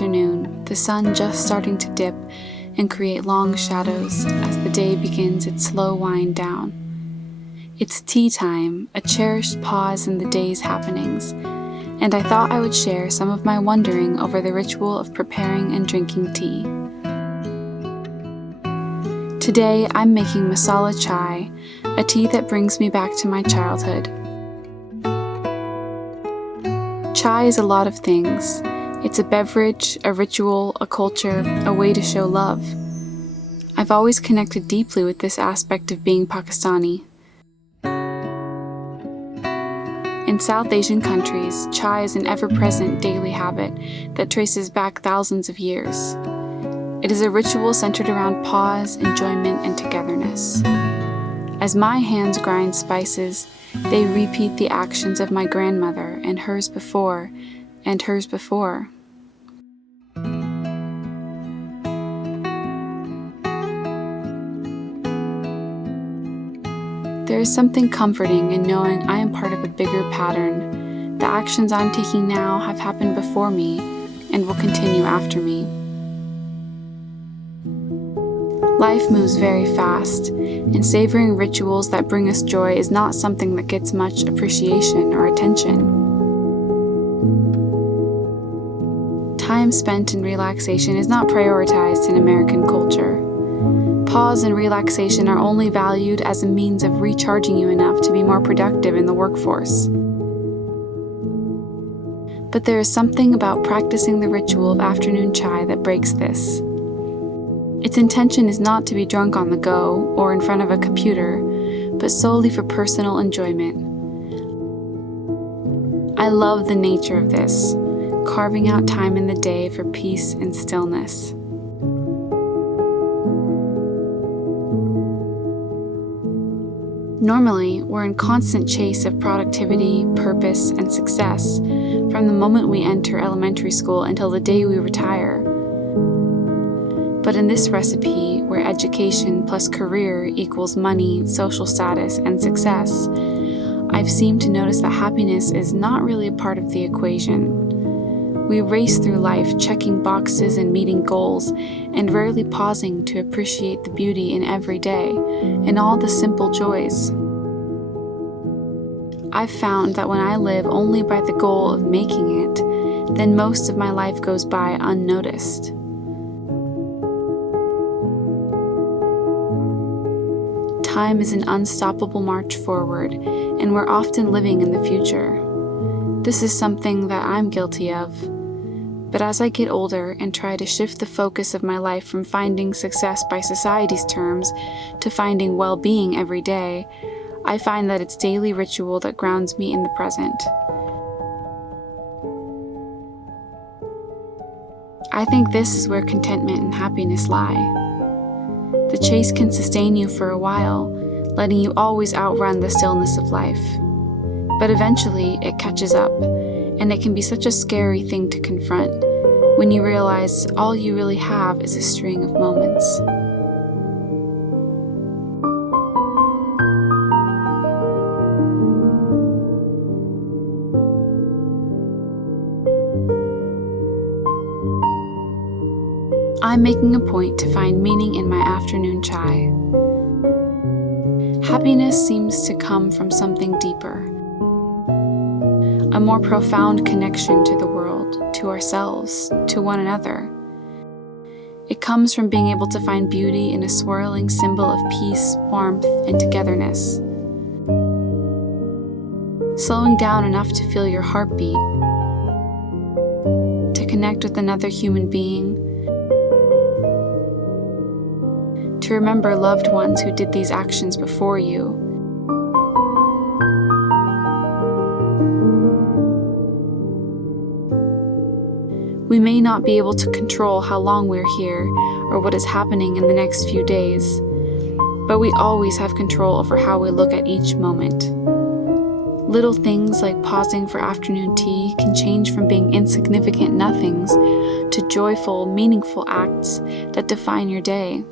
afternoon, the sun just starting to dip and create long shadows as the day begins its slow wind down. It's tea time, a cherished pause in the day's happenings, and I thought I would share some of my wondering over the ritual of preparing and drinking tea. Today, I'm making masala chai, a tea that brings me back to my childhood. Chai is a lot of things. It's a beverage, a ritual, a culture, a way to show love. I've always connected deeply with this aspect of being Pakistani. In South Asian countries, chai is an ever-present daily habit that traces back thousands of years. It is a ritual centered around pause, enjoyment, and togetherness. As my hands grind spices, they repeat the actions of my grandmother and hers before, and hers before. There is something comforting in knowing I am part of a bigger pattern. The actions I'm taking now have happened before me and will continue after me. Life moves very fast, and savoring rituals that bring us joy is not something that gets much appreciation or attention. Time spent in relaxation is not prioritized in American culture. Pause and relaxation are only valued as a means of recharging you enough to be more productive in the workforce. But there is something about practicing the ritual of afternoon chai that breaks this. Its intention is not to be drunk on the go or in front of a computer, but solely for personal enjoyment. I love the nature of this, carving out time in the day for peace and stillness. Normally, we're in constant chase of productivity, purpose, and success from the moment we enter elementary school until the day we retire. But in this recipe, where education plus career equals money, social status, and success, I've seemed to notice that happiness is not really a part of the equation. We race through life checking boxes and meeting goals, and rarely pausing to appreciate the beauty in every day and all the simple joys. I've found that when I live only by the goal of making it, then most of my life goes by unnoticed. Time is an unstoppable march forward, and we're often living in the future. This is something that I'm guilty of. But as I get older and try to shift the focus of my life from finding success by society's terms to finding well-being every day, I find that it's daily ritual that grounds me in the present. I think this is where contentment and happiness lie. The chase can sustain you for a while, letting you always outrun the stillness of life. But eventually, it catches up, and it can be such a scary thing to confront when you realize all you really have is a string of moments. I'm making a point to find meaning in my afternoon chai. Happiness seems to come from something deeper, a more profound connection to the world, to ourselves, to one another. It comes from being able to find beauty in a swirling symbol of peace, warmth, and togetherness. Slowing down enough to feel your heartbeat, to connect with another human being, to remember loved ones who did these actions before you. We may not be able to control how long we're here or what is happening in the next few days, but we always have control over how we look at each moment. Little things like pausing for afternoon tea can change from being insignificant nothings to joyful, meaningful acts that define your day.